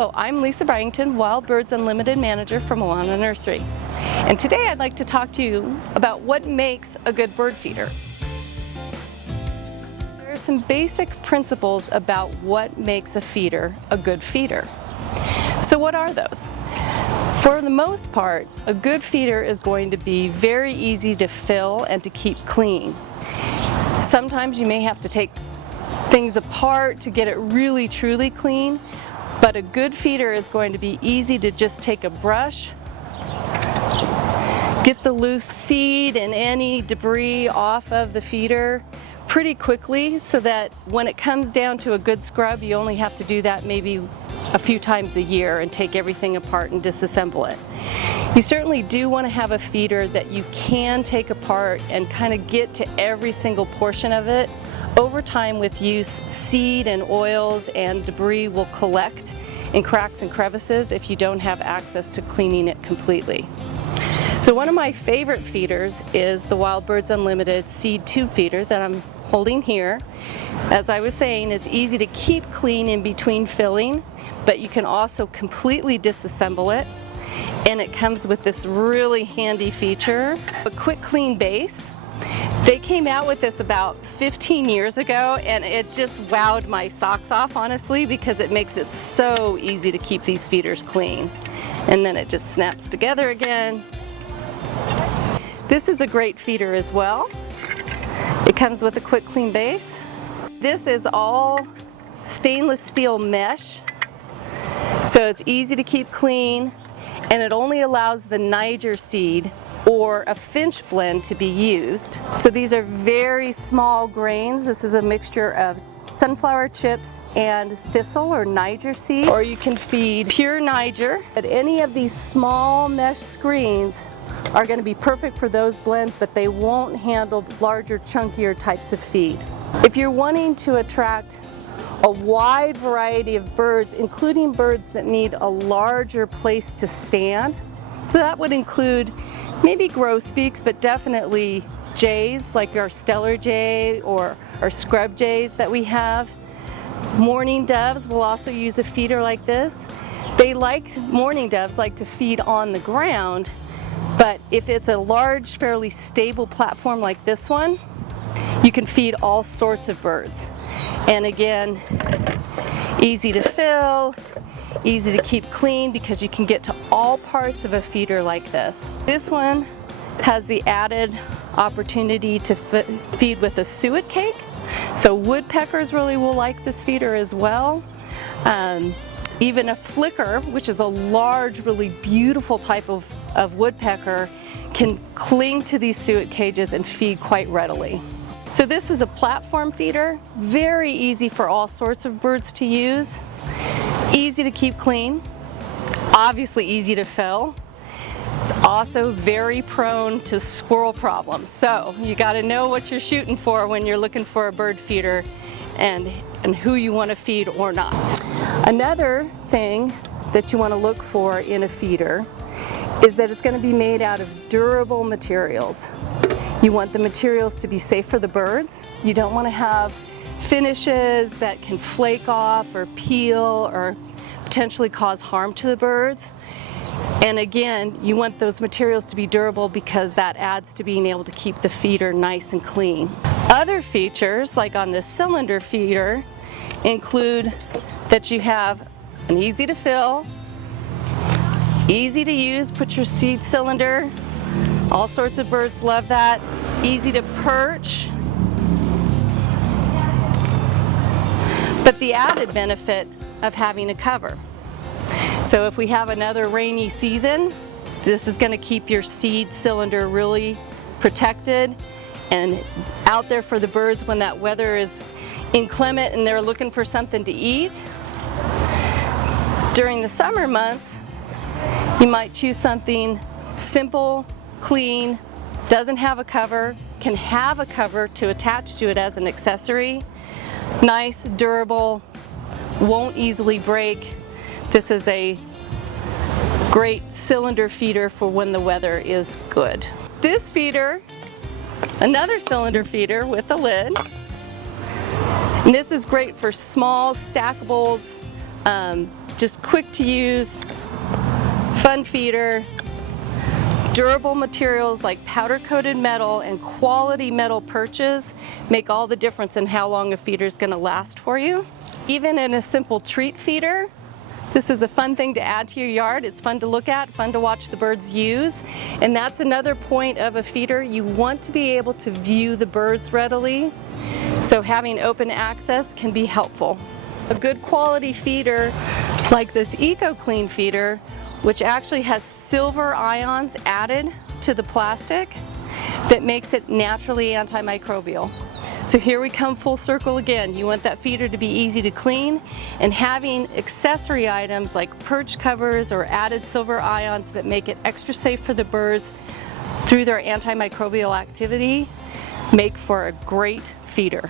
Hello, I'm Lisa Braginton, Wild Birds Unlimited Manager for Moana Nursery. And today I'd like to talk to you about what makes a good bird feeder. There are some basic principles about what makes a feeder a good feeder. So what are those? For the most part, a good feeder is going to be very easy to fill and to keep clean. Sometimes you may have to take things apart to get it really truly clean, but a good feeder is going to be easy to just take a brush, get the loose seed and any debris off of the feeder pretty quickly, so that when it comes down to a good scrub, you only have to do that maybe a few times a year and take everything apart and disassemble it. You certainly do want to have a feeder that you can take apart and kind of get to every single portion of it. Over time with use, seed and oils and debris will collect in cracks and crevices if you don't have access to cleaning it completely. So one of my favorite feeders is the Wild Birds Unlimited seed tube feeder that I'm holding here. As I was saying, it's easy to keep clean in between filling, but you can also completely disassemble it. And it comes with this really handy feature, a quick clean base. They came out with this about 15 years ago, and it just wowed my socks off, honestly, because it makes it so easy to keep these feeders clean. And then it just snaps together again. This is a great feeder as well. It comes with a quick clean base. This is all stainless steel mesh, so it's easy to keep clean, and it only allows the Niger seed or a finch blend to be used. So these are very small grains. This is a mixture of sunflower chips and thistle or Niger seed, or you can feed pure Niger. But any of these small mesh screens are going to be perfect for those blends, but they won't handle larger, chunkier types of feed. If you're wanting to attract a wide variety of birds, including birds that need a larger place to stand, so that would include maybe grosbeaks, but definitely jays like our Stellar jay or our scrub jays that we have. Mourning doves will also use a feeder like this. Mourning doves like to feed on the ground, but if it's a large, fairly stable platform like this one, you can feed all sorts of birds. And again, easy to fill, easy to keep clean, because you can get to all parts of a feeder like this. This one has the added opportunity to feed with a suet cake, so woodpeckers really will like this feeder as well. Even a flicker, which is a large, really beautiful type of woodpecker, can cling to these suet cages and feed quite readily. So this is a platform feeder, very easy for all sorts of birds to use. Easy to keep clean, obviously easy to fill. It's also very prone to squirrel problems. So you got to know what you're shooting for when you're looking for a bird feeder and who you want to feed or not. Another thing that you want to look for in a feeder is that it's going to be made out of durable materials. You want the materials to be safe for the birds. You don't want to have finishes that can flake off or peel or potentially cause harm to the birds. And again, you want those materials to be durable because that adds to being able to keep the feeder nice and clean. Other features, like on this cylinder feeder, include that you have an easy to fill, easy to use, put your seed cylinder. All sorts of birds love that. Easy to perch. But the added benefit of having a cover. So if we have another rainy season, this is going to keep your seed cylinder really protected and out there for the birds when that weather is inclement and they're looking for something to eat. During the summer months, you might choose something simple, clean, doesn't have a cover, can have a cover to attach to it as an accessory. Nice, durable, won't easily break. This is a great cylinder feeder for when the weather is good. This feeder, another cylinder feeder with a lid. And this is great for small stackables just quick to use, fun feeder. Durable materials like powder-coated metal and quality metal perches make all the difference in how long a feeder is going to last for you. Even in a simple treat feeder, this is a fun thing to add to your yard. It's fun to look at, fun to watch the birds use. And that's another point of a feeder. You want to be able to view the birds readily, so having open access can be helpful. A good quality feeder like this EcoClean feeder, which actually has silver ions added to the plastic that makes it naturally antimicrobial. So here we come full circle again. You want that feeder to be easy to clean, and having accessory items like perch covers or added silver ions that make it extra safe for the birds through their antimicrobial activity make for a great feeder.